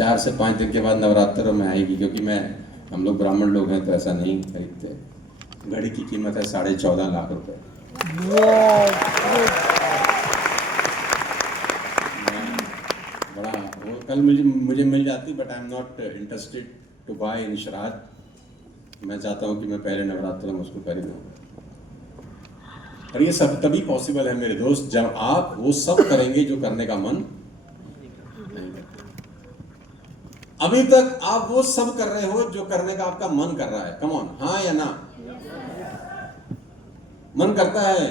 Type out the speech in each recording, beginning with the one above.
4 से 5 दिन के बाद नवरात्र में आएगी, क्योंकि हम लोग ब्राह्मण लोग हैं तो ऐसा नहीं खरीदते। घड़ी की कीमत है 14.5 लाख रुपए। बड़ा वो कल मुझे मिल जाती, but I am not interested to buy in Shraddh. मैं चाहता हूँ कि मैं पहले नवरात्र में उसको खरीदूँ। और ये सब तभी पॉसिबल है मेरे दोस्त, जब आप वो सब करेंगे जो करने का मन नहीं करता। अभी तक आप वो सब कर रहे हो जो करने का आपका मन कर रहा है। कम ऑन, हाँ या ना? मन करता है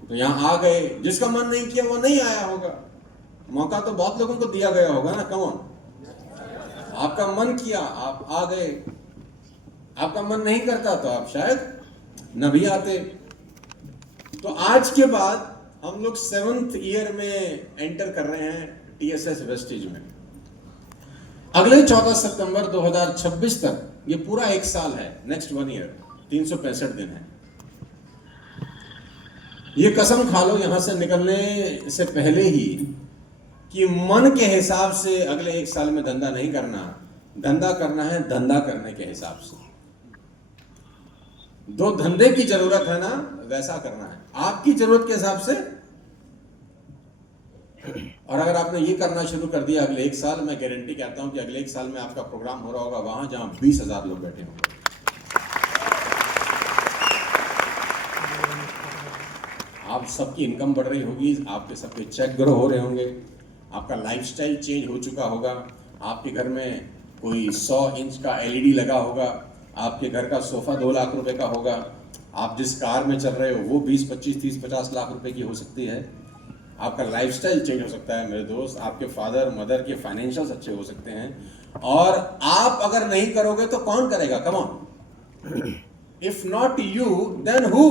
तो यहां आ गए। जिसका मन नहीं किया वो नहीं आया होगा। मौका तो बहुत लोगों को दिया गया होगा ना। कम ऑन, आपका मन किया, आप आ गए। आपका मन नहीं करता तो आप शायद न भी आते। तो आज के बाद हम लोग 7th ईयर में एंटर कर रहे हैं TSS वेस्टेज में। अगले 14 सितंबर 2026 तक ये पूरा 1 साल है, नेक्स्ट 1 ईयर 365 दिन है। ये कसम खा लो यहां से निकलने से पहले ही कि मन के हिसाब से अगले 1 साल में धंधा नहीं करना, धंधा करना है धंधा करने के हिसाब से। दो धंधे की जरूरत है ना, वैसा करना है आपकी जरूरत के हिसाब से। और अगर आपने ये करना शुरू कर दिया अगले 1 साल, मैं गारंटी कहता हूं कि अगले 1 साल में आपका प्रोग्राम हो रहा होगा वहां जहां 20,000 लोग बैठे होंगे। आप सबकी इनकम बढ़ रही होगी, आपके सबके चेक ग्रो हो रहे होंगे, आपका लाइफस्टाइल चेंज हो चुका होगा, आपके घर में कोई 100 इंच का LED लगा होगा, आपके घर का सोफा 2 लाख रुपए का होगा, आप जिस कार में चल रहे हो वो 20, 25, 30, 50 लाख रुपए की हो सकती है। आपका लाइफस्टाइल चेंज हो सकता है मेरे दोस्त। आपके फादर मदर के फाइनेंशियल्स अच्छे हो सकते हैं। और आप अगर नहीं करोगे तो कौन करेगा? Come on, if not you then who?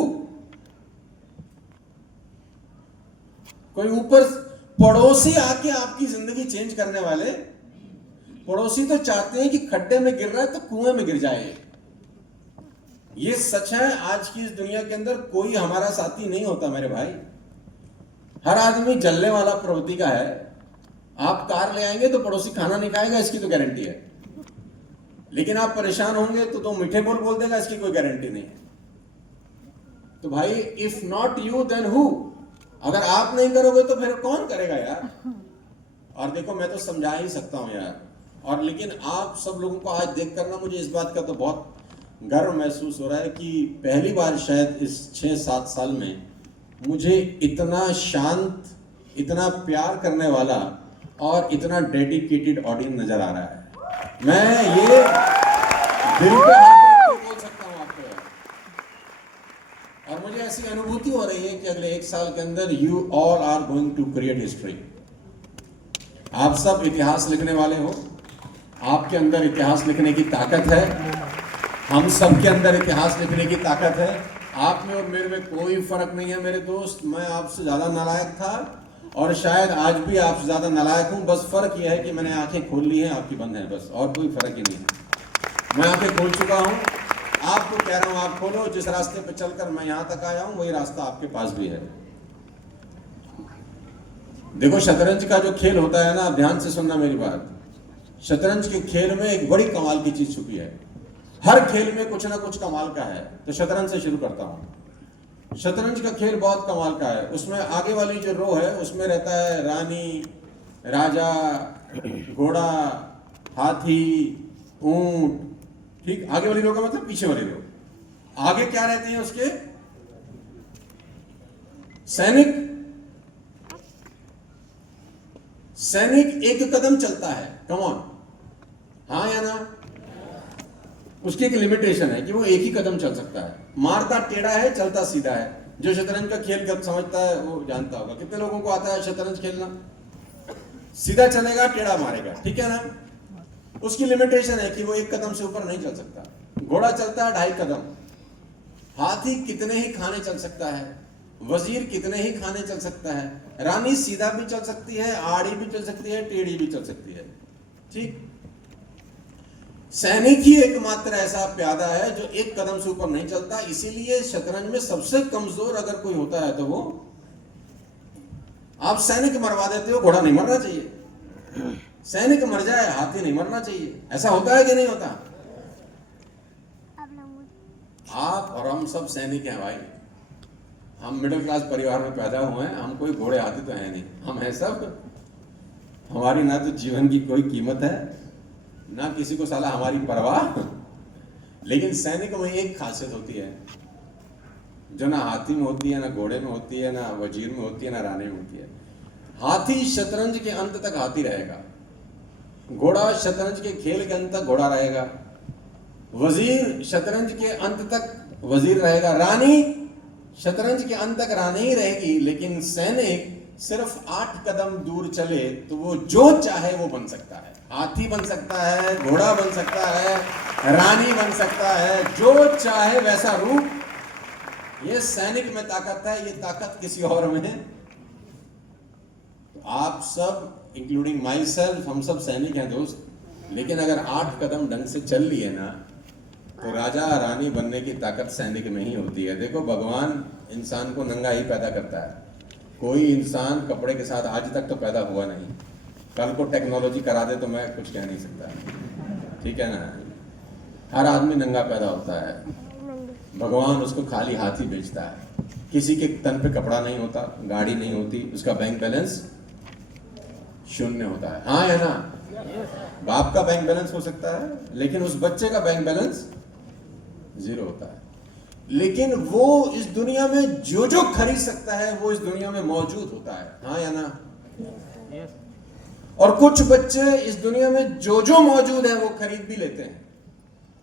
कोई ऊपर पड़ोसी आके आपकी जिंदगी चेंज करने वाले? पड़ोसी तो चाहते हैं कि खड्डे में गिर रहा है तो कुएं में गिर जाए। ये सच है। आज की इस दुनिया के अंदर कोई हमारा साथी नहीं होता मेरे भाई। हर आदमी जलने वाला प्रवृत्ति का है। आप कार ले आएंगे तो पड़ोसी खाना नहीं खाएगा, इसकी तो गारंटी है। लेकिन आप परेशान होंगे तो मीठे बोल देगा, इसकी कोई गारंटी नहीं है। तो भाई, if not you then who? अगर आप नहीं करोगे तो फिर कौन करेगा यार? और देखो, मैं तो समझा ही सकता हूं यार। और लेकिन आप सब लोगों को आज देख कर ना, मुझे इस बात का तो बहुत गर्व महसूस हो रहा है कि पहली बार शायद इस 6-7 साल में मुझे इतना शांत, इतना प्यार करने वाला और इतना डेडिकेटेड ऑडियंस नजर आ रहा है। मैं ये दिल पे हाथ रख के बोल सकता हूं आपको। और मुझे ऐसी अनुभूति हो रही है कि अगले 1 साल के अंदर you all are going to create history. आप सब इतिहास लिखने वाले हो। आपके अंदर इतिहास लिखने की ताकत है। हम सब के अंदर इतिहास लिखने की ताकत है। आप में और मेरे में कोई फर्क नहीं है मेरे दोस्त। मैं आपसे ज्यादा नालायक था और शायद आज भी आपसे ज्यादा नालायक हूं। बस फर्क यह है कि मैंने आंखें खोल ली हैं, आपकी बंद है, बस। और कोई फर्क ही नहीं है। मैं आंखें खोल चुका हूं। आपको कह रहा हूं आप खोलो। जिस रास्ते पे चलकर मैं यहां तक आया हूं वही रास्ता आपके पास भी है। देखो, शतरंज का जो खेल होता है ना, ध्यान से सुनना मेरी बात। शतरंज के खेल में एक बड़ी कमाल की चीज छुपी है। हर खेल में कुछ ना कुछ कमाल का है। तो शतरंज से शुरू करता हूं। शतरंज का खेल बहुत कमाल का है। उसमें आगे वाली जो रो है उसमें रहता है रानी, राजा, घोड़ा, हाथी, ऊंट। ठीक, आगे वाली रो का मतलब पीछे वाली रो। आगे क्या रहते हैं उसके? सैनिक। सैनिक एक कदम चलता है। कम ऑन, हाँ या ना? उसकी एक लिमिटेशन है कि वो एक ही कदम चल सकता है। मारता टेढ़ा है, चलता सीधा है। जो शतरंज का खेल समझता है वो जानता होगा। कितने लोगों को आता है शतरंज खेलना? सीधा चलेगा, टेढ़ा मारेगा, ठीक है ना? उसकी लिमिटेशन है कि वो एक कदम से ऊपर नहीं चल सकता। घोड़ा चलता है 2.5 कदम। हाथी कितने ही खाने चल सकता है। वजीर कितने ही खाने चल सकता है। रानी सीधा भी चल सकती है, आड़ी भी चल सकती है, टेढ़ी भी चल सकती है। ठीक, सैनिक ही एकमात्र ऐसा प्यादा है जो एक कदम से ऊपर नहीं चलता। इसीलिए शतरंज में सबसे कमजोर अगर कोई होता है तो वो आप सैनिक मरवा देते हो, घोड़ा नहीं मरना चाहिए। सैनिक मर जाए, हाथी नहीं मरना चाहिए। ऐसा होता है कि नहीं होता? आप और हम सब सैनिक हैं भाई। हम मिडिल क्लास परिवार में पैदा हुए हैं, हम कोई घोड़े हाथी तो हैं नहीं, हम हैं सब। हमारी ना तो जीवन की कोई कीमत है, ना किसी को साला हमारी परवाह। लेकिन सैनिक में एक खासियत होती है जो ना हाथी में होती है, ना घोड़े में होती है, ना वजीर में होती है, ना रानी में होती है। हाथी शतरंज के अंत तक हाथी रहेगा, घोड़ा शतरंज के खेल के अंत तक घोड़ा रहेगा, वजीर शतरंज के अंत तक वजीर रहेगा, रानी शतरंज के अंत तक रानी ही रहेगी। लेकिन सैनिक सिर्फ 8 कदम दूर चले तो वो जो चाहे वो बन सकता है। हाथी बन सकता है, घोड़ा बन सकता है, रानी बन सकता है, जो चाहे वैसा रूप। ये सैनिक में ताकत है, ये ताकत किसी और में है। तो आप सब इंक्लूडिंग माई सेल्फ, हम सब सैनिक हैं दोस्त। लेकिन अगर 8 कदम ढंग से चल लिए ना तो राजा रानी बनने की ताकत सैनिक में ही होती है। देखो, भगवान इंसान को नंगा ही पैदा करता है। कोई इंसान कपड़े के साथ आज तक तो पैदा हुआ नहीं। कल को टेक्नोलॉजी करा दे तो मैं कुछ कह नहीं सकता, ठीक है ना। हर आदमी नंगा पैदा होता है, भगवान उसको खाली हाथ ही बेचता है। किसी के तन पे कपड़ा नहीं होता, गाड़ी नहीं होती, उसका बैंक बैलेंस शून्य होता है। हाँ या ना? बाप का बैंक बैलेंस हो सकता है, लेकिन उस बच्चे का बैंक बैलेंस 0 होता है। लेकिन वो इस दुनिया में जो जो खरीद सकता है वो इस दुनिया में मौजूद होता है। हाँ या ना? और कुछ बच्चे इस दुनिया में जो जो मौजूद है वो खरीद भी लेते हैं,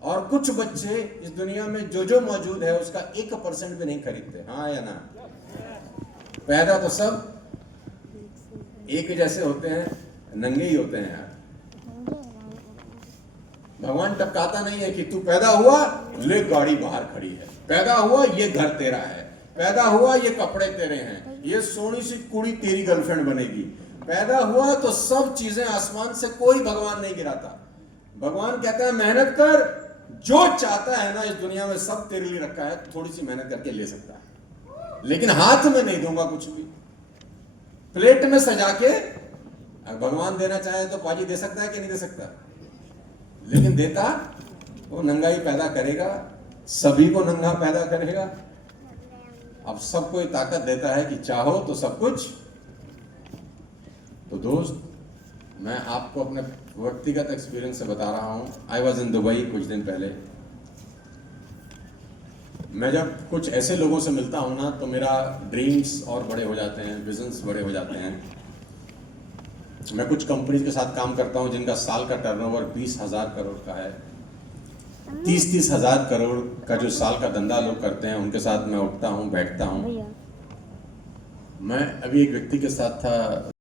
और कुछ बच्चे इस दुनिया में जो जो मौजूद है उसका 1% भी नहीं खरीदते। हाँ या ना? पैदा तो सब एक जैसे होते हैं, नंगे ही होते हैं यार। भगवान टपकाता नहीं है कि तू पैदा हुआ ले गाड़ी बाहर खड़ी है, पैदा हुआ ये घर तेरा है, पैदा हुआ ये कपड़े तेरे हैं, ये सोनी सी कुड़ी तेरी गर्लफ्रेंड बनेगी। पैदा हुआ तो सब चीजें आसमान से कोई भगवान नहीं गिराता। भगवान कहता है मेहनत कर, जो चाहता है ना इस दुनिया में सब तेरे लिए रखा है, थोड़ी सी मेहनत करके ले सकता है, लेकिन हाथ में नहीं दूंगा कुछ भी। प्लेट में सजा के अगर भगवान देना चाहे तो पाजी दे सकता है कि नहीं दे सकता? लेकिन देता वो नंगा ही पैदा करेगा, सभी को नंगा पैदा करेगा। अब सबको ताकत देता है कि चाहो तो सब कुछ। तो दोस्त, मैं आपको अपने व्यक्तिगत एक्सपीरियंस से बता रहा हूं। आई वॉज इन दुबई कुछ दिन पहले। मैं जब कुछ ऐसे लोगों से मिलता हूं ना तो मेरा ड्रीम्स और बड़े हो जाते हैं, विजन्स बड़े हो जाते हैं। मैं कुछ कंपनीज के साथ काम करता हूं जिनका साल का टर्नओवर 20,000 करोड़ का है। 30-30 हजार करोड़ का जो साल का धंधा लोग करते हैं उनके साथ मैं उठता हूं, बैठता हूं। मैं अभी एक व्यक्ति के साथ था